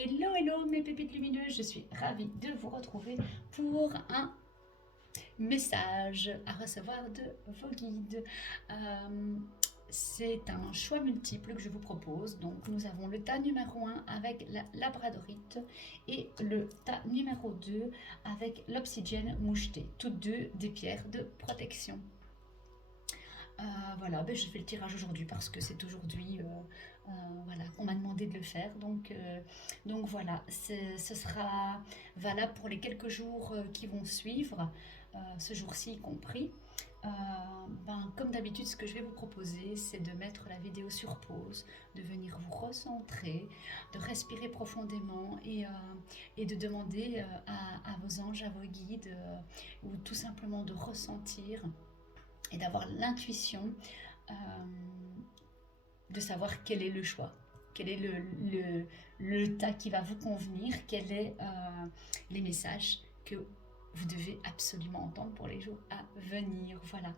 Hello, hello mes pépites lumineuses, je suis ravie de vous retrouver pour un message à recevoir de vos guides. C'est un choix multiple que je vous propose. Donc nous avons le tas numéro 1 avec la labradorite et le tas numéro 2 avec l'obsidienne mouchetée, toutes deux des pierres de protection. Voilà, je fais le tirage aujourd'hui parce que c'est aujourd'hui voilà, qu'on m'a demandé de le faire. Donc voilà, ce sera valable pour les quelques jours qui vont suivre, ce jour-ci y compris. Comme d'habitude, ce que je vais vous proposer, c'est de mettre la vidéo sur pause, de venir vous recentrer, de respirer profondément et de demander à vos anges, à vos guides, ou tout simplement de ressentir et d'avoir l'intuition de savoir quel est le choix, quel est le tas qui va vous convenir, quels sont les messages que vous devez absolument entendre pour les jours à venir. Voilà.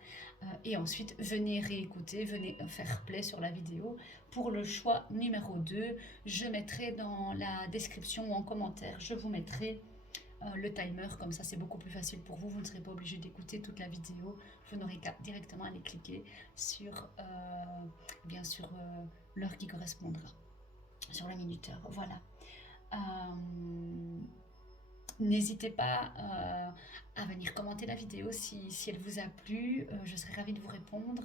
Et ensuite, venez réécouter, venez faire play sur la vidéo. Pour le choix numéro 2, je mettrai dans la description ou en commentaire, je vous mettrai le timer, comme ça c'est beaucoup plus facile pour vous, vous ne serez pas obligé d'écouter toute la vidéo, vous n'aurez qu'à directement aller cliquer sur bien sûr l'heure qui correspondra, sur le minuteur. Voilà. N'hésitez pas à venir commenter la vidéo si elle vous a plu, je serai ravie de vous répondre,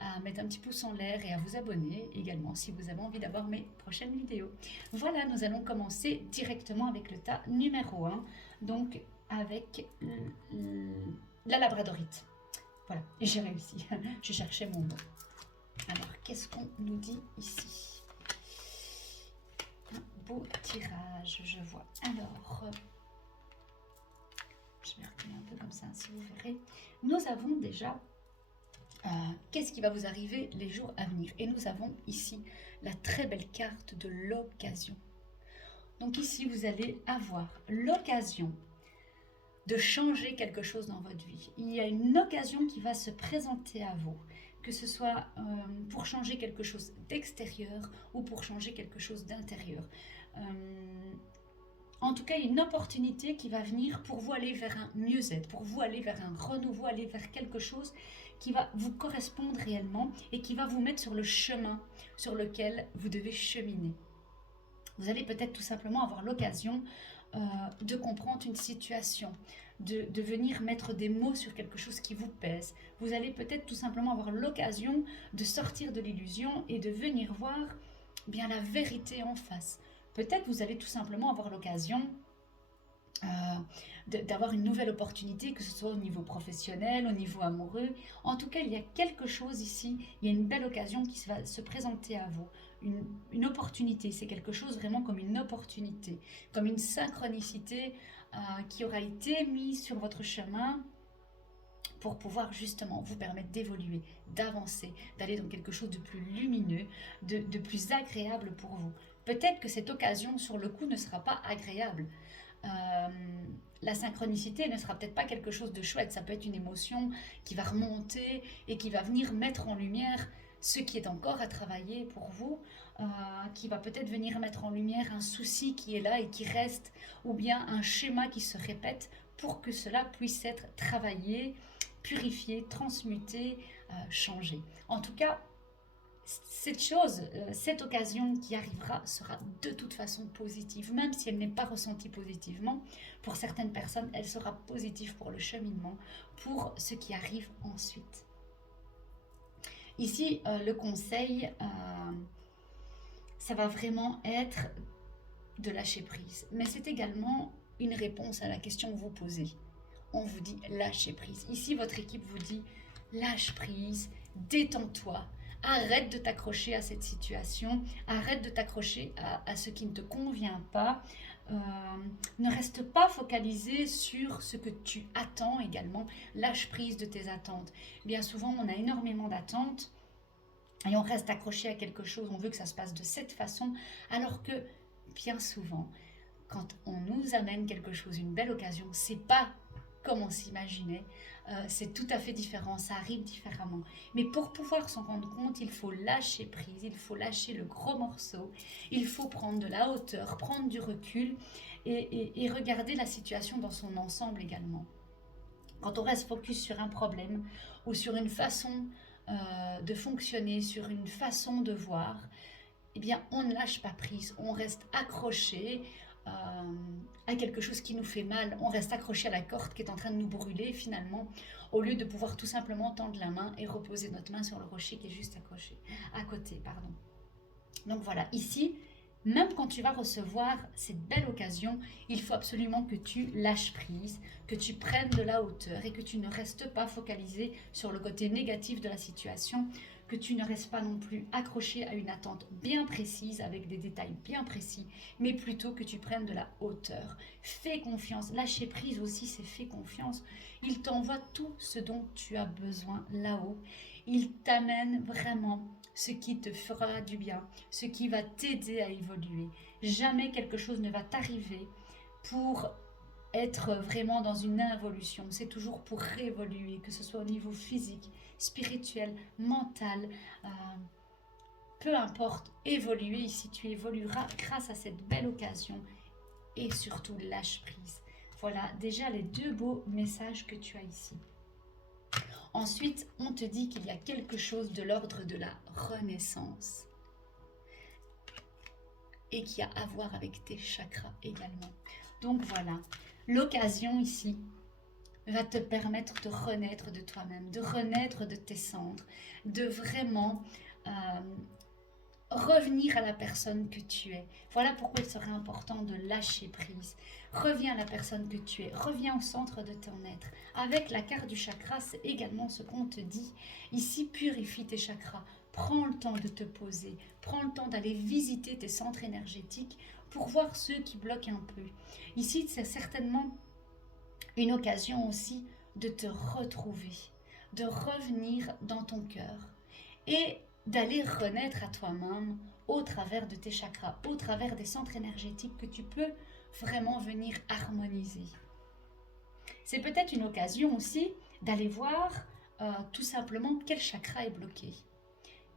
à mettre un petit pouce en l'air et à vous abonner également si vous avez envie d'avoir mes prochaines vidéos. Voilà, nous allons commencer directement avec le tas numéro 1, donc avec la labradorite. Voilà, et j'ai réussi, je cherchais mon mot. Alors, qu'est-ce qu'on nous dit ici? Un beau tirage, je vois. Alors, je vais reculer un peu comme ça, si vous verrez. Nous avons déjà qu'est-ce qui va vous arriver les jours à venir. Et nous avons ici la très belle carte de l'occasion. Donc ici, vous allez avoir l'occasion de changer quelque chose dans votre vie. Il y a une occasion qui va se présenter à vous, que ce soit pour changer quelque chose d'extérieur ou pour changer quelque chose d'intérieur. En tout cas, une opportunité qui va venir pour vous aller vers un mieux-être, pour vous aller vers un renouveau, aller vers quelque chose qui va vous correspondre réellement et qui va vous mettre sur le chemin sur lequel vous devez cheminer. Vous allez peut-être tout simplement avoir l'occasion de comprendre une situation, de venir mettre des mots sur quelque chose qui vous pèse. Vous allez peut-être tout simplement avoir l'occasion de sortir de l'illusion et de venir voir bien la vérité en face. Peut-être vous allez tout simplement avoir l'occasion d'avoir une nouvelle opportunité, que ce soit au niveau professionnel, au niveau amoureux. En tout cas, il y a quelque chose ici, il y a une belle occasion qui va se présenter à vous. Une opportunité, c'est quelque chose vraiment comme une opportunité, comme une synchronicité qui aura été mise sur votre chemin pour pouvoir justement vous permettre d'évoluer, d'avancer, d'aller dans quelque chose de plus lumineux, de plus agréable pour vous. Peut-être que cette occasion, sur le coup, ne sera pas agréable. La synchronicité ne sera peut-être pas quelque chose de chouette, ça peut être une émotion qui va remonter et qui va venir mettre en lumière ce qui est encore à travailler pour vous, qui va peut-être venir mettre en lumière un souci qui est là et qui reste, ou bien un schéma qui se répète pour que cela puisse être travaillé, purifié, transmuté, changé. En tout cas, cette chose, cette occasion qui arrivera sera de toute façon positive, même si elle n'est pas ressentie positivement. Pour certaines personnes, elle sera positive pour le cheminement, pour ce qui arrive ensuite. Ici, le conseil, ça va vraiment être de lâcher prise. Mais c'est également une réponse à la question que vous posez. On vous dit lâcher prise. Ici, votre équipe vous dit lâche prise, détends-toi. Arrête de t'accrocher à cette situation, arrête de t'accrocher à ce qui ne te convient pas. Ne reste pas focalisé sur ce que tu attends également. Lâche prise de tes attentes. Bien souvent, on a énormément d'attentes et on reste accroché à quelque chose. On veut que ça se passe de cette façon, alors que bien souvent, quand on nous amène quelque chose, une belle occasion, c'est pas comme on s'imaginait. C'est tout à fait différent, ça arrive différemment. Mais pour pouvoir s'en rendre compte, il faut lâcher prise, il faut lâcher le gros morceau, il faut prendre de la hauteur, prendre du recul et regarder la situation dans son ensemble également. Quand on reste focus sur un problème ou sur une façon de fonctionner, sur une façon de voir, eh bien, on ne lâche pas prise, on reste accroché à quelque chose qui nous fait mal, on reste accroché à la corde qui est en train de nous brûler finalement, au lieu de pouvoir tout simplement tendre la main et reposer notre main sur le rocher qui est juste à côté. Pardon. Donc voilà, ici, même quand tu vas recevoir cette belle occasion, il faut absolument que tu lâches prise, que tu prennes de la hauteur et que tu ne restes pas focalisé sur le côté négatif de la situation, que tu ne restes pas non plus accroché à une attente bien précise avec des détails bien précis, mais plutôt que tu prennes de la hauteur. Fais confiance, lâcher prise aussi, c'est fais confiance. Il t'envoie tout ce dont tu as besoin là-haut. Il t'amène vraiment ce qui te fera du bien, ce qui va t'aider à évoluer. Jamais quelque chose ne va t'arriver pour être vraiment dans une involution. C'est toujours pour réévoluer, que ce soit au niveau physique, spirituel, mental, peu importe, évoluer. Ici, tu évolueras grâce à cette belle occasion et surtout lâche prise. Voilà déjà les deux beaux messages que tu as ici. Ensuite, on te dit qu'il y a quelque chose de l'ordre de la renaissance et qui a à voir avec tes chakras également. Donc voilà, l'occasion ici va te permettre de renaître de toi-même, de renaître de tes cendres, de vraiment revenir à la personne que tu es. Voilà pourquoi il serait important de lâcher prise. Reviens à la personne que tu es, reviens au centre de ton être. Avec la carte du chakra, c'est également ce qu'on te dit. Ici, purifie tes chakras. Prends le temps de te poser, prends le temps d'aller visiter tes centres énergétiques pour voir ceux qui bloquent un peu. Ici, c'est certainement une occasion aussi de te retrouver, de revenir dans ton cœur et d'aller renaître à toi-même au travers de tes chakras, au travers des centres énergétiques que tu peux vraiment venir harmoniser. C'est peut-être une occasion aussi d'aller voir tout simplement quel chakra est bloqué,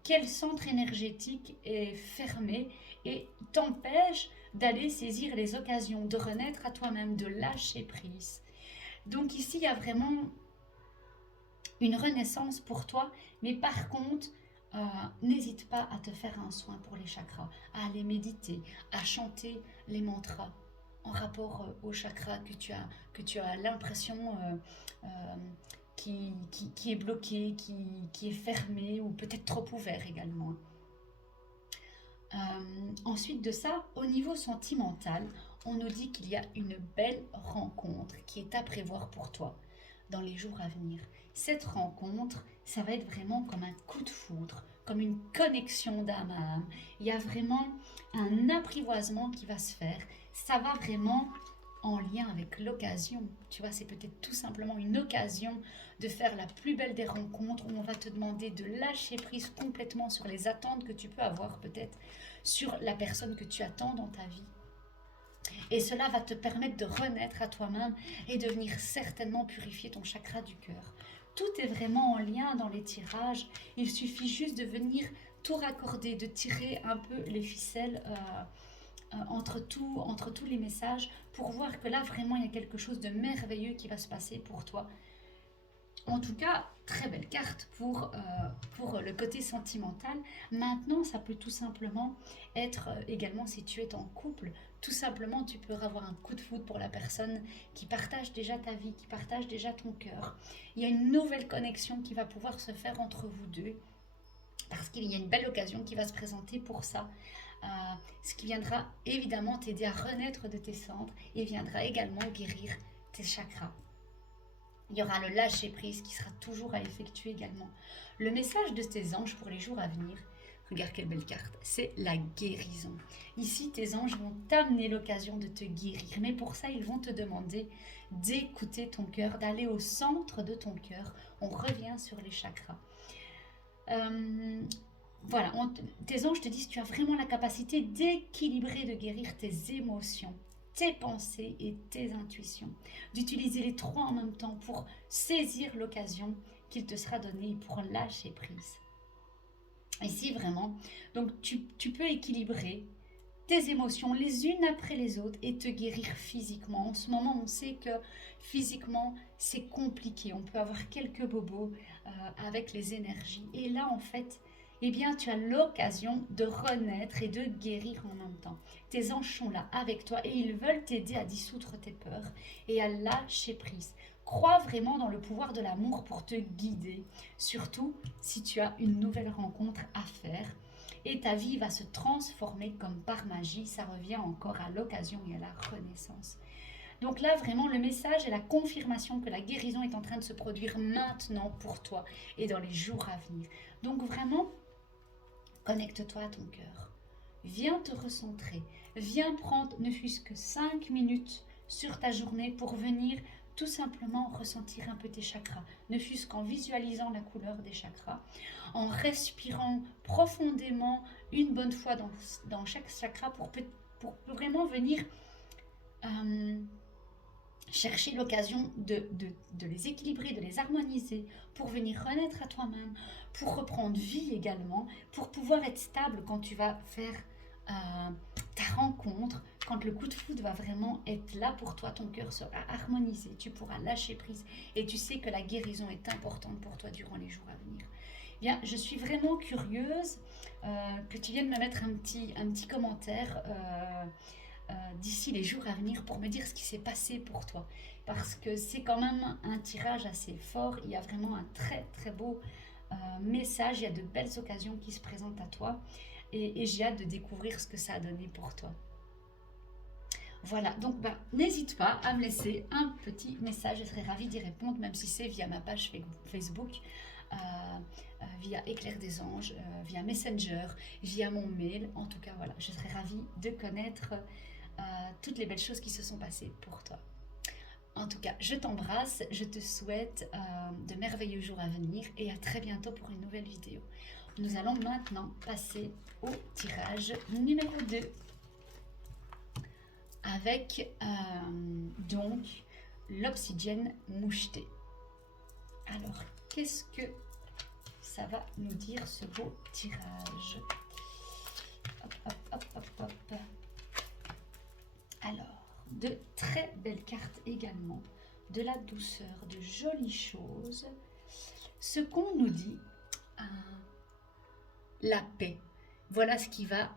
quel centre énergétique est fermé et t'empêche d'aller saisir les occasions, de renaître à toi-même, de lâcher prise. Donc ici, il y a vraiment une renaissance pour toi, mais par contre, n'hésite pas à te faire un soin pour les chakras, à aller méditer, à chanter les mantras en rapport aux chakras que tu as l'impression qui est bloqué, qui est fermé ou peut-être trop ouvert également. Ensuite de ça, au niveau sentimental, on nous dit qu'il y a une belle rencontre qui est à prévoir pour toi dans les jours à venir. Cette rencontre, ça va être vraiment comme un coup de foudre, comme une connexion d'âme à âme. Il y a vraiment un apprivoisement qui va se faire. Ça va vraiment en lien avec l'occasion. Tu vois, c'est peut-être tout simplement une occasion de faire la plus belle des rencontres où on va te demander de lâcher prise complètement sur les attentes que tu peux avoir peut-être sur la personne que tu attends dans ta vie. Et cela va te permettre de renaître à toi-même et de venir certainement purifier ton chakra du cœur. Tout est vraiment en lien dans les tirages. Il suffit juste de venir tout raccorder, de tirer un peu les ficelles entre tous les messages pour voir que là vraiment il y a quelque chose de merveilleux qui va se passer pour toi. En tout cas, très belle carte pour le côté sentimental. Maintenant, ça peut tout simplement être également si tu es en couple. Tout simplement, tu peux avoir un coup de foudre pour la personne qui partage déjà ta vie, qui partage déjà ton cœur. Il y a une nouvelle connexion qui va pouvoir se faire entre vous deux parce qu'il y a une belle occasion qui va se présenter pour ça. Ce qui viendra évidemment t'aider à renaître de tes cendres et viendra également guérir tes chakras. Il y aura le lâcher-prise qui sera toujours à effectuer également. Le message de tes anges pour les jours à venir, regarde quelle belle carte, c'est la guérison. Ici, tes anges vont t'amener l'occasion de te guérir, mais pour ça, ils vont te demander d'écouter ton cœur, d'aller au centre de ton cœur. On revient sur les chakras. Voilà, tes anges te disent que tu as vraiment la capacité d'équilibrer, de guérir tes émotions, tes pensées et tes intuitions, d'utiliser les trois en même temps pour saisir l'occasion qu'il te sera donnée pour lâcher prise. Ici vraiment, donc tu peux équilibrer tes émotions les unes après les autres et te guérir physiquement. En ce moment, on sait que physiquement, c'est compliqué. On peut avoir quelques bobos avec les énergies. Et là, en fait, eh bien, tu as l'occasion de renaître et de guérir en même temps. Tes anges sont là avec toi et ils veulent t'aider à dissoudre tes peurs et à lâcher prise. Crois vraiment dans le pouvoir de l'amour pour te guider, surtout si tu as une nouvelle rencontre à faire et ta vie va se transformer comme par magie. Ça revient encore à l'occasion et à la renaissance. Donc là, vraiment, le message est la confirmation que la guérison est en train de se produire maintenant pour toi et dans les jours à venir. Donc vraiment, connecte-toi à ton cœur. Viens te recentrer. Viens prendre ne fût-ce que 5 minutes sur ta journée pour venir tout simplement ressentir un peu tes chakras, ne fût-ce qu'en visualisant la couleur des chakras, en respirant profondément une bonne fois dans chaque chakra pour vraiment venir chercher l'occasion de les équilibrer, de les harmoniser, pour venir renaître à toi-même, pour reprendre vie également, pour pouvoir être stable quand tu vas faire ta rencontre, quand le coup de foudre va vraiment être là pour toi, ton cœur sera harmonisé, tu pourras lâcher prise et tu sais que la guérison est importante pour toi durant les jours à venir. Bien, je suis vraiment curieuse que tu viennes me mettre un petit commentaire d'ici les jours à venir pour me dire ce qui s'est passé pour toi. Parce que c'est quand même un tirage assez fort, il y a vraiment un très très beau message, il y a de belles occasions qui se présentent à toi et j'ai hâte de découvrir ce que ça a donné pour toi. Voilà, donc n'hésite pas à me laisser un petit message, je serai ravie d'y répondre, même si c'est via ma page Facebook, via Éclair des Anges, via Messenger, via mon mail. En tout cas, voilà, je serai ravie de connaître toutes les belles choses qui se sont passées pour toi. En tout cas, je t'embrasse, je te souhaite de merveilleux jours à venir et à très bientôt pour une nouvelle vidéo. Nous allons maintenant passer au tirage numéro 2 avec donc l'obsidienne mouchetée. Alors, qu'est-ce que ça va nous dire ce beau tirage? Hop, hop, hop, hop, hop. Alors, de très belles cartes également, de la douceur, de jolies choses. Ce qu'on nous dit, la paix. Voilà ce qui va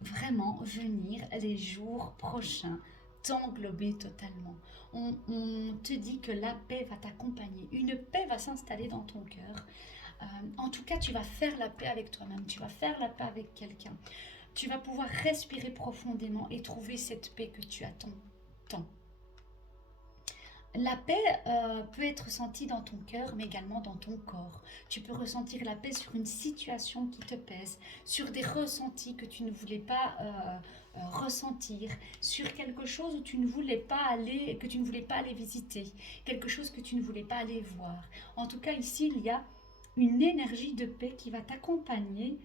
vraiment venir les jours prochains, t'englober totalement. On te dit que la paix va t'accompagner, une paix va s'installer dans ton cœur. En tout cas, tu vas faire la paix avec toi-même, tu vas faire la paix avec quelqu'un. Tu vas pouvoir respirer profondément et trouver cette paix que tu attends tant. La paix peut être sentie dans ton cœur, mais également dans ton corps. Tu peux ressentir la paix sur une situation qui te pèse, sur des ressentis que tu ne voulais pas ressentir, sur quelque chose où tu ne voulais pas aller, que tu ne voulais pas aller visiter, quelque chose que tu ne voulais pas aller voir. En tout cas, ici, il y a une énergie de paix qui va t'accompagner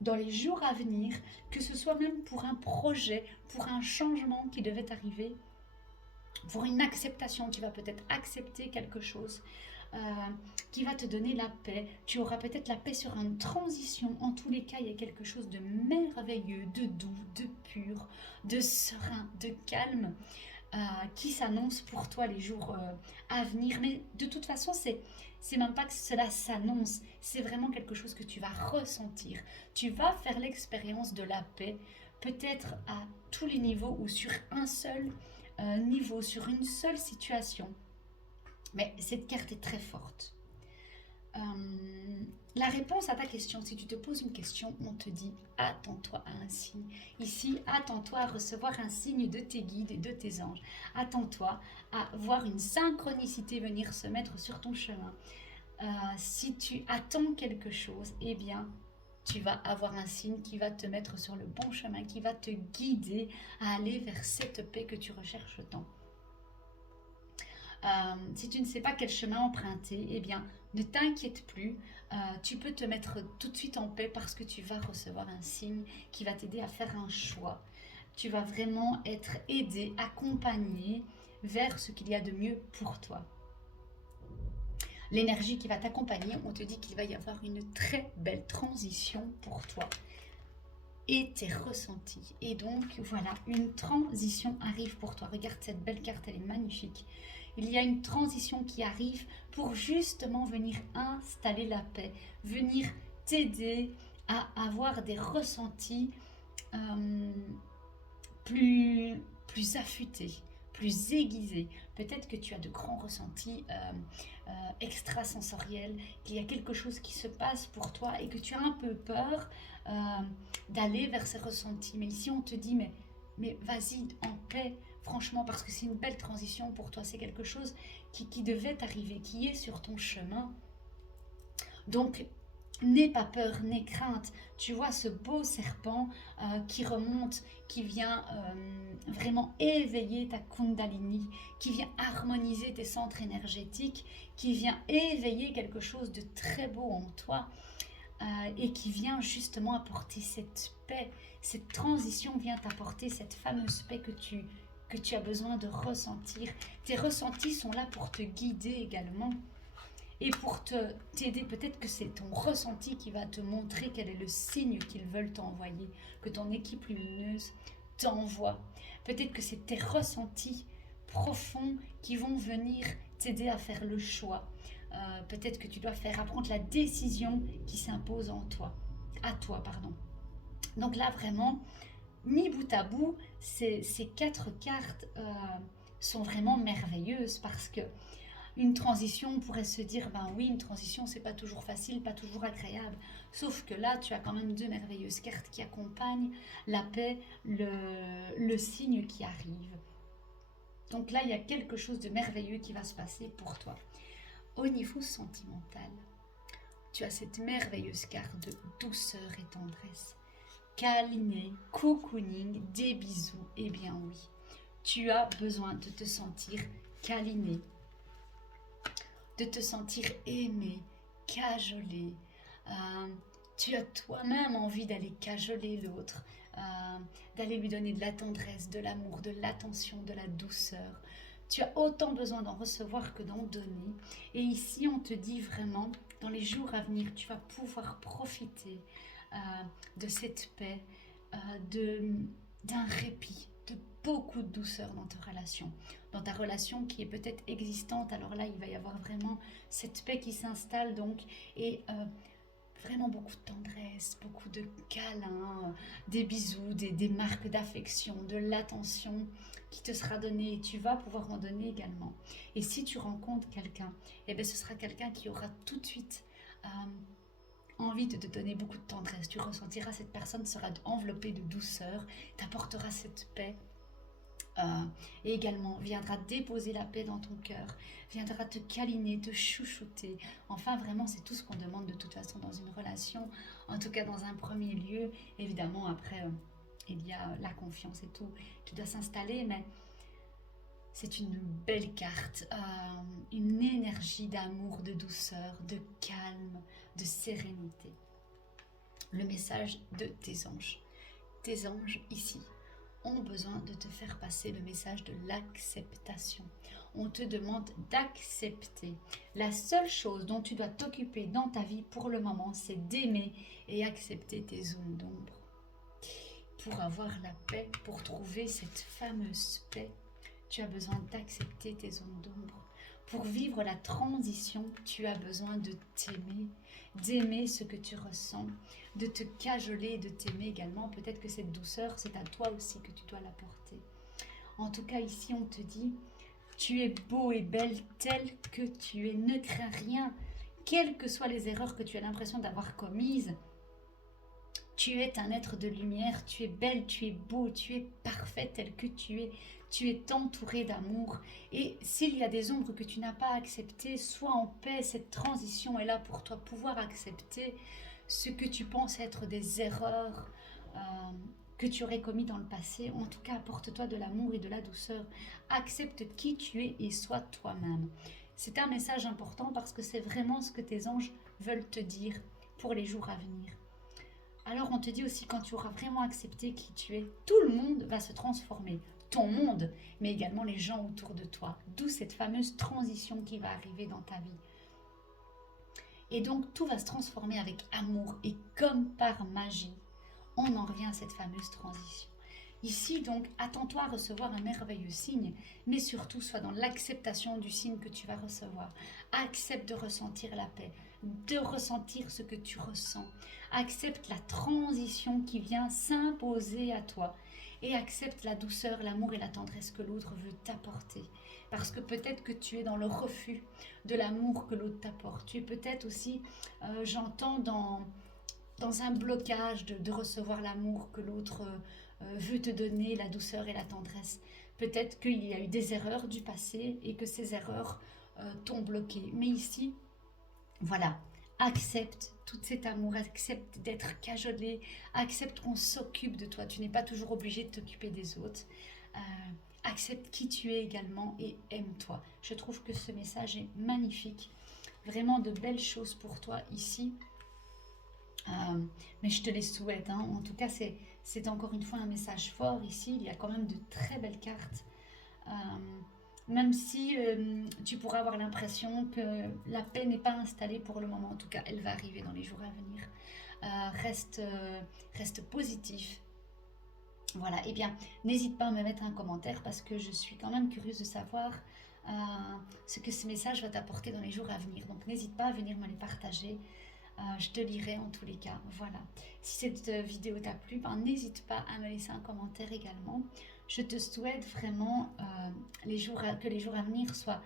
dans les jours à venir, que ce soit même pour un projet, pour un changement qui devait arriver, pour une acceptation. Tu vas peut-être accepter quelque chose qui va te donner la paix. Tu auras peut-être la paix sur une transition. En tous les cas, il y a quelque chose de merveilleux, de doux, de pur, de serein, de calme qui s'annonce pour toi les jours à venir. Mais de toute façon, c'est même pas que cela s'annonce, c'est vraiment quelque chose que tu vas ressentir. Tu vas faire l'expérience de la paix, peut-être à tous les niveaux ou sur un seul niveau, sur une seule situation. Mais cette carte est très forte. La réponse à ta question, si tu te poses une question, on te dit attends-toi à un signe. Ici, attends-toi à recevoir un signe de tes guides et de tes anges. Attends-toi à voir une synchronicité venir se mettre sur ton chemin. Si tu attends quelque chose, eh bien, tu vas avoir un signe qui va te mettre sur le bon chemin, qui va te guider à aller vers cette paix que tu recherches tant. Si tu ne sais pas quel chemin emprunter, eh bien, ne t'inquiète plus, tu peux te mettre tout de suite en paix parce que tu vas recevoir un signe qui va t'aider à faire un choix. tu vas vraiment être aidé, accompagné vers ce qu'il y a de mieux pour toi. L'énergie qui va t'accompagner, on te dit qu'il va y avoir une très belle transition pour toi et tes ressentis. Et donc, voilà, une transition arrive pour toi. Regarde cette belle carte, elle est magnifique. Il y a une transition qui arrive pour justement venir installer la paix, venir t'aider à avoir des ressentis euh, plus affûtés, plus aiguisés. Peut-être que tu as de grands ressentis extrasensoriels, qu'il y a quelque chose qui se passe pour toi et que tu as un peu peur euh, d'aller vers ces ressentis. Mais ici, on te dit, mais vas-y en paix, franchement, parce que c'est une belle transition pour toi. C'est quelque chose qui devait arriver, qui est sur ton chemin. Donc, n'aie pas peur, n'aie crainte. Tu vois ce beau serpent qui remonte, qui vient vraiment éveiller ta Kundalini, qui vient harmoniser tes centres énergétiques, qui vient éveiller quelque chose de très beau en toi et qui vient justement apporter cette paix. Cette transition vient t'apporter cette fameuse paix que tu as besoin de ressentir. Tes ressentis sont là pour te guider également. Et pour t'aider, peut-être que c'est ton ressenti qui va te montrer quel est le signe qu'ils veulent t'envoyer, que ton équipe lumineuse t'envoie. Peut-être que c'est tes ressentis profonds qui vont venir t'aider à faire le choix. Peut-être que tu dois prendre la décision qui s'impose à toi, pardon. Donc là, vraiment, mis bout à bout, ces 4 cartes sont vraiment merveilleuses parce que une transition, on pourrait se dire, ben oui, une transition, c'est pas toujours facile, pas toujours agréable. Sauf que là, tu as quand même 2 merveilleuses cartes qui accompagnent la paix, le signe qui arrive. Donc là, il y a quelque chose de merveilleux qui va se passer pour toi. Au niveau sentimental, tu as cette merveilleuse carte de douceur et tendresse. Câliner, cocooning, des bisous, eh bien oui. Tu as besoin de te sentir câliné, de te sentir aimé, cajolé. Tu as toi-même envie d'aller cajoler l'autre, d'aller lui donner de la tendresse, de l'amour, de l'attention, de la douceur. Tu as autant besoin d'en recevoir que d'en donner. Et ici, on te dit vraiment, dans les jours à venir, tu vas pouvoir profiter de cette paix, d'un répit, de beaucoup de douceur dans ta relation. Dans ta relation qui est peut-être existante, alors là, il va y avoir vraiment cette paix qui s'installe donc, et vraiment beaucoup de tendresse, beaucoup de câlins, des bisous, des marques d'affection, de l'attention qui te sera donnée et tu vas pouvoir en donner également. Et si tu rencontres quelqu'un, eh bien ce sera quelqu'un qui aura tout de suite envie de te donner beaucoup de tendresse. Tu ressentiras cette personne sera enveloppée de douceur, t'apportera cette paix. Et également viendra déposer la paix dans ton cœur, viendra te câliner, te chouchouter. Enfin, vraiment, c'est tout ce qu'on demande de toute façon dans une relation, en tout cas dans un premier lieu. Évidemment, après, il y a la confiance et tout qui doit s'installer, mais c'est une belle carte, une énergie d'amour, de douceur, de calme, de sérénité. Le message de tes anges. Tes anges ici ont besoin de te faire passer le message de l'acceptation. On te demande d'accepter. La seule chose dont tu dois t'occuper dans ta vie pour le moment, c'est d'aimer et accepter tes zones d'ombre. Pour avoir la paix, pour trouver cette fameuse paix, tu as besoin d'accepter tes zones d'ombre. Pour vivre la transition, tu as besoin de t'aimer, d'aimer ce que tu ressens, de te cajoler et de t'aimer également. Peut-être que cette douceur, c'est à toi aussi que tu dois l'apporter. En tout cas, ici, on te dit, tu es beau et belle tel que tu es. Ne crains rien, quelles que soient les erreurs que tu as l'impression d'avoir commises. Tu es un être de lumière, tu es belle, tu es beau, tu es parfait tel que tu es. Tu es entouré d'amour. Et s'il y a des ombres que tu n'as pas acceptées, sois en paix. Cette transition est là pour toi, pouvoir accepter ce que tu penses être des erreurs que tu aurais commis dans le passé. En tout cas, apporte-toi de l'amour et de la douceur. Accepte qui tu es et sois toi-même. C'est un message important parce que c'est vraiment ce que tes anges veulent te dire pour les jours à venir. Alors on te dit aussi quand tu auras vraiment accepté qui tu es, tout le monde va se transformer. Ton monde, mais également les gens autour de toi. D'où cette fameuse transition qui va arriver dans ta vie. Et donc tout va se transformer avec amour. Et comme par magie, on en revient à cette fameuse transition. Ici, donc, attends-toi à recevoir un merveilleux signe, mais surtout, sois dans l'acceptation du signe que tu vas recevoir. Accepte de ressentir la paix, de ressentir ce que tu ressens. Accepte la transition qui vient s'imposer à toi. Et accepte la douceur, l'amour et la tendresse que l'autre veut t'apporter. Parce que peut-être que tu es dans le refus de l'amour que l'autre t'apporte. Tu es peut-être aussi, j'entends, dans un blocage de recevoir l'amour que l'autre veut te donner, la douceur et la tendresse. Peut-être qu'il y a eu des erreurs du passé et que ces erreurs t'ont bloqué. Mais ici, voilà, accepte tout cet amour, accepte d'être cajolé, accepte qu'on s'occupe de toi. Tu n'es pas toujours obligé de t'occuper des autres. Euh, Accepte qui tu es également et aime-toi. Je trouve que ce message est magnifique. Vraiment de belles choses pour toi ici. Mais je te les souhaite, hein. En tout cas, c'est encore une fois un message fort ici. Il y a quand même de très belles cartes. Euh, Même si tu pourras avoir l'impression que la paix n'est pas installée pour le moment, en tout cas, elle va arriver dans les jours à venir. Reste positif. Voilà, et bien, n'hésite pas à me mettre un commentaire parce que je suis quand même curieuse de savoir euh, ce que ce message va t'apporter dans les jours à venir. Donc, n'hésite pas à venir me les partager. Je te lirai en tous les cas. Voilà. Si cette vidéo t'a plu, ben, n'hésite pas à me laisser un commentaire également. Je te souhaite vraiment que les jours à venir soient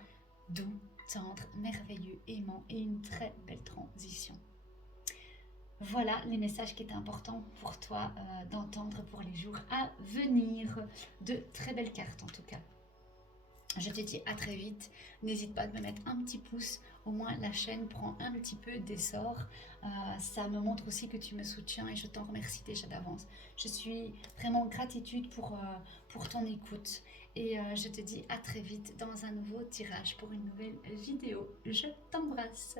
doux, tendres, merveilleux, aimants et une très belle transition. Voilà les messages qui étaient importants pour toi d'entendre pour les jours à venir. De très belles cartes en tout cas. Je te dis à très vite. N'hésite pas à me mettre un petit pouce. Au moins la chaîne prend un petit peu d'essor. Ça me montre aussi que tu me soutiens et je t'en remercie déjà d'avance. Je suis vraiment en gratitude pour ton écoute. Et je te dis à très vite dans un nouveau tirage pour une nouvelle vidéo. Je t'embrasse.